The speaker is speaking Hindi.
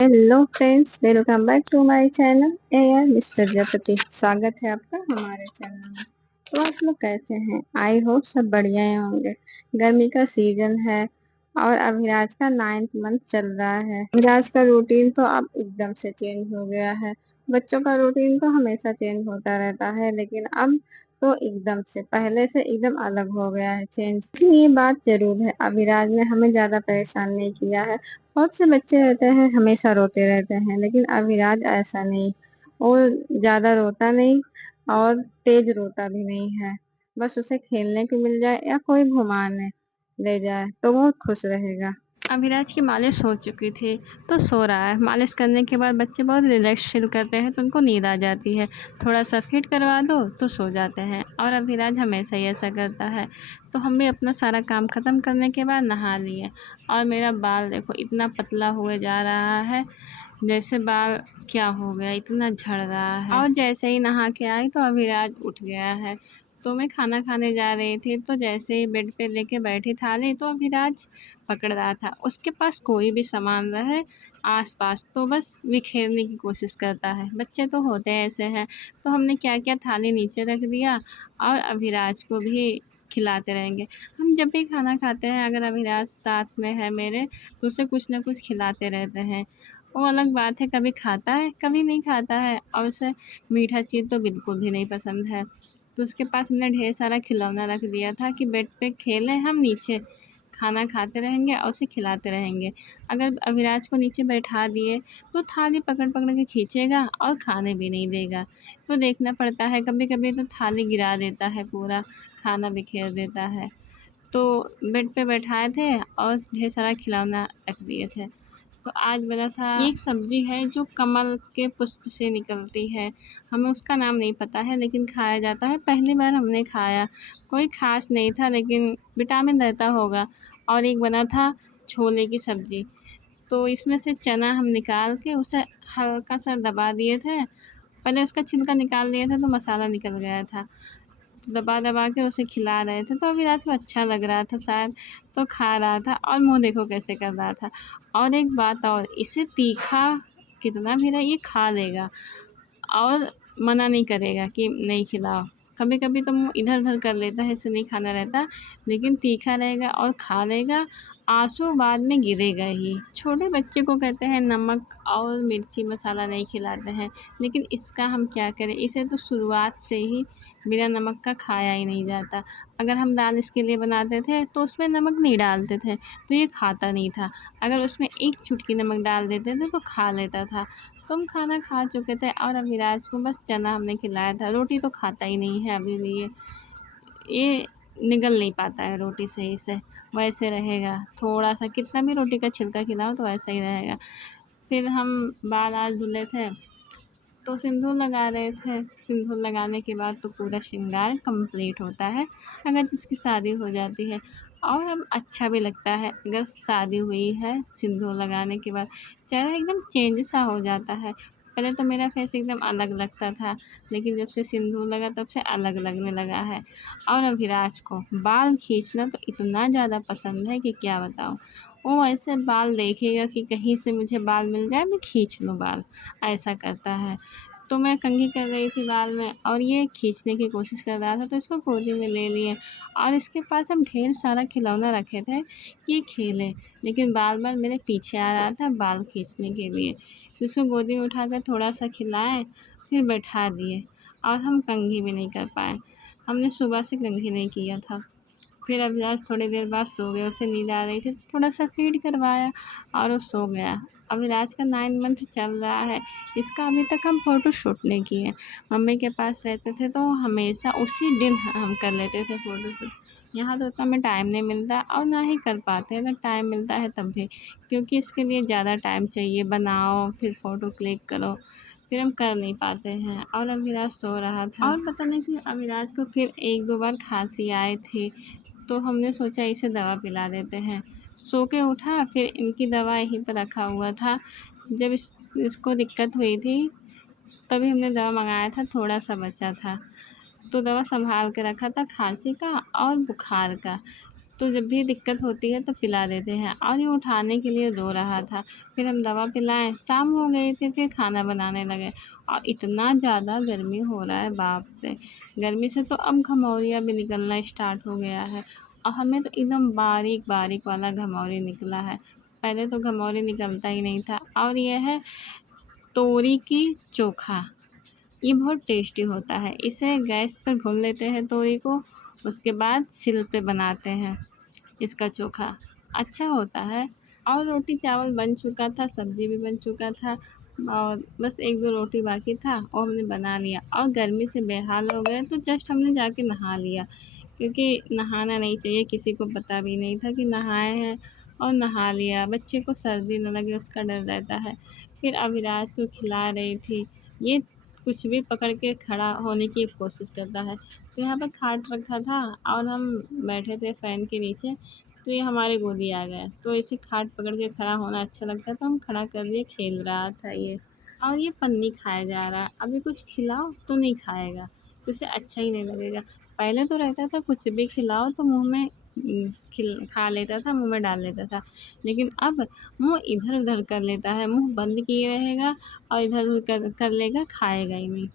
Hello friends, welcome back to my channel AR mister Prajapati. स्वागत है आपका हमारे चैनल में। तो आप लोग कैसे हैं? आई होप सब बढ़िया ही होंगे। गर्मी का सीजन है और अभिराज का 9th मंथ चल रहा है। अभिराज का रूटीन तो अब एकदम से चेंज हो गया है। बच्चों का रूटीन तो हमेशा चेंज होता रहता है, लेकिन अब तो एकदम से पहले से एकदम अलग हो गया है चेंज। लेकिन ये बात जरूर है, अभिराज ने हमें ज्यादा परेशान नहीं किया है। बहुत से बच्चे रहते हैं हमेशा रोते रहते हैं, लेकिन अभिराज ऐसा नहीं। वो ज्यादा रोता नहीं और तेज रोता भी नहीं है। बस उसे खेलने को मिल जाए या कोई घुमाने ले जाए तो वो खुश रहेगा। अभिराज की मालिश हो चुकी थी तो सो रहा है। मालिश करने के बाद बच्चे बहुत रिलैक्स फील करते हैं तो उनको नींद आ जाती है। थोड़ा सा फिट करवा दो तो सो जाते हैं और अभिराज हमेशा ही ऐसा करता है। तो हम भी अपना सारा काम ख़त्म करने के बाद नहा लिए और मेरा बाल देखो इतना पतला हुए जा रहा है, जैसे बाल क्या हो गया, इतना झड़ रहा है। और जैसे ही नहा के आई तो अभिराज उठ गया है। तो मैं खाना खाने जा रही थी तो जैसे ही बेड पे लेके बैठी थाली तो अभिराज पकड़ रहा था। उसके पास कोई भी सामान रहे आसपास तो बस बिखेरने की कोशिश करता है। बच्चे तो होते ऐसे हैं। तो हमने क्या किया, थाली नीचे रख दिया और अभिराज को भी खिलाते रहेंगे। हम जब भी खाना खाते हैं अगर अभिराज साथ में है मेरे तो उसे कुछ ना कुछ खिलाते रहते हैं। वो अलग बात है, कभी खाता है कभी नहीं खाता है और उसे मीठा चीज़ तो बिल्कुल भी नहीं पसंद है। तो उसके पास हमने ढेर सारा खिलौना रख दिया था कि बेड पे खेलें, हम नीचे खाना खाते रहेंगे और उसे खिलाते रहेंगे। अगर अभिराज को नीचे बैठा दिए तो थाली पकड़ पकड़ के खींचेगा और खाने भी नहीं देगा। तो देखना पड़ता है, कभी कभी तो थाली गिरा देता है, पूरा खाना बिखेर देता है। तो बेड पे बैठाए थे और ढेर सारा खिलौना रख दिए थे। तो आज बना था, एक सब्ज़ी है जो कमल के पुष्प से निकलती है। हमें उसका नाम नहीं पता है लेकिन खाया जाता है। पहली बार हमने खाया, कोई ख़ास नहीं था लेकिन विटामिन रहता होगा। और एक बना था छोले की सब्ज़ी। तो इसमें से चना हम निकाल के उसे हल्का सा दबा दिए थे। पहले उसका छिलका निकाल दिया था तो मसाला निकल गया था। दबा दबा के उसे खिला रहे थे तो अभिराज को अच्छा लग रहा था शायद, तो खा रहा था और मुँह देखो कैसे कर रहा था। और एक बात और, इसे तीखा कितना भी रहे ये खा लेगा और मना नहीं करेगा कि नहीं खिलाओ। कभी कभी तो मुँह इधर उधर कर लेता है, इसे नहीं खाना रहता, लेकिन तीखा रहेगा और खा लेगा। आंसू बाद में गिरेगा ही। छोटे बच्चे को कहते हैं नमक और मिर्ची मसाला नहीं खिलाते हैं, लेकिन इसका हम क्या करें, इसे तो शुरुआत से ही बिना नमक का खाया ही नहीं जाता। अगर हम दाल इसके लिए बनाते थे तो उसमें नमक नहीं डालते थे तो ये खाता नहीं था। अगर उसमें एक चुटकी नमक डाल देते थे तो खा लेता था। तो हम खाना खा चुके थे और अभिराज को बस चना हमने खिलाया था। रोटी तो खाता ही नहीं है अभी भी। ये निगल नहीं पाता है रोटी सही से, वैसे रहेगा। थोड़ा सा कितना भी रोटी का छिलका खिलाओ तो वैसा ही रहेगा। फिर हम बाल आज धुले थे तो सिंदूर लगा रहे थे। सिंदूर लगाने के बाद तो पूरा श्रृंगार कंप्लीट होता है अगर जिसकी शादी हो जाती है। और अब अच्छा भी लगता है अगर शादी हुई है, सिंदूर लगाने के बाद चेहरा एकदम चेंज सा हो जाता है। पहले तो मेरा फेस एकदम अलग लगता था, लेकिन जब से सिंदूर लगा तब से अलग लगने लगा है। और अभिराज को बाल खींचना तो इतना ज़्यादा पसंद है कि क्या बताऊँ। वो ऐसे बाल देखेगा कि कहीं से मुझे बाल मिल जाए मैं खींच लूँ बाल, ऐसा करता है। तो मैं कंघी कर रही थी बाल में और ये खींचने की कोशिश कर रहा था तो इसको गोदी में ले लिए। और इसके पास हम ढेर सारा खिलौना रखे थे कि ये खेले, लेकिन बार बार मेरे पीछे आ रहा था बाल खींचने के लिए। तो इसको गोदी में उठाकर थोड़ा सा खिलाए, फिर बैठा दिए और हम कंघी भी नहीं कर पाए। हमने सुबह से कंघी नहीं किया था। फिर अभिलाष थोड़ी देर बाद सो गया, उसे नींद आ रही थी, थोड़ा सा फीड करवाया और वो सो गया। अभिलाष का 9 मंथ चल रहा है। इसका अभी तक हम फ़ोटो शूट नहीं किए। मम्मी के पास रहते थे तो हमेशा उसी दिन हम कर लेते थे फ़ोटो शूट। यहाँ तो उतना हमें टाइम नहीं मिलता और ना ही कर पाते, अगर टाइम मिलता है तब भी, क्योंकि इसके लिए ज़्यादा टाइम चाहिए, बनाओ फिर फ़ोटो क्लिक करो, फिर हम कर नहीं पाते हैं। और अभिलाष सो रहा था और पता नहीं कि अभिलाष को फिर 1-2 बार खांसी आई थी, तो हमने सोचा इसे दवा पिला देते हैं। सो के उठा, फिर इनकी दवा यहीं पर रखा हुआ था। जब इसको दिक्कत हुई थी तभी हमने दवा मंगाया था, थोड़ा सा बचा था तो दवा संभाल के रखा था, खांसी का और बुखार का। तो जब भी दिक्कत होती है तो पिला देते हैं। और ये उठाने के लिए रो रहा था, फिर हम दवा पिलाएँ, शाम हो गई थी, फिर खाना बनाने लगे। और इतना ज़्यादा गर्मी हो रहा है, बाप रे! गर्मी से तो अब घमौरियाँ भी निकलना स्टार्ट हो गया है, और हमें तो एकदम बारीक बारीक वाला घमौरी निकला है। पहले तो घमौरी निकलता ही नहीं था। और ये है तोरी की चोखा। ये बहुत टेस्टी होता है। इसे गैस पर भून लेते हैं तोरी को, उसके बाद सिल पे बनाते हैं इसका चोखा, अच्छा होता है। और रोटी चावल बन चुका था, सब्ज़ी भी बन चुका था, और बस 1-2 रोटी बाकी था और हमने बना लिया। और गर्मी से बेहाल हो गए तो जस्ट हमने जाके नहा लिया, क्योंकि नहाना नहीं चाहिए, किसी को पता भी नहीं था कि नहाए हैं, और नहा लिया। बच्चे को सर्दी न लगे उसका डर रहता है। फिर अविराज को खिला रही थी। ये कुछ भी पकड़ के खड़ा होने की कोशिश करता है। तो यहाँ पर खाट रखा था और हम बैठे थे फ़ैन के नीचे, तो ये हमारे गोदी आ गया। तो इसे खाट पकड़ के खड़ा होना अच्छा लगता है, तो हम खड़ा कर लिए, खेल रहा था ये। और ये पन्नी खाया जा रहा है, अभी कुछ खिलाओ तो नहीं खाएगा, तो उसे अच्छा ही नहीं लगेगा। पहले तो रहता था कुछ भी खिलाओ तो मुँह में खिल खा लेता था, मुँह में डाल लेता था। लेकिन अब मुँह इधर-उधर कर लेता है, मुँह बंद किए रहेगा और इधर-उधर कर कर लेगा, खाएगा ही नहीं।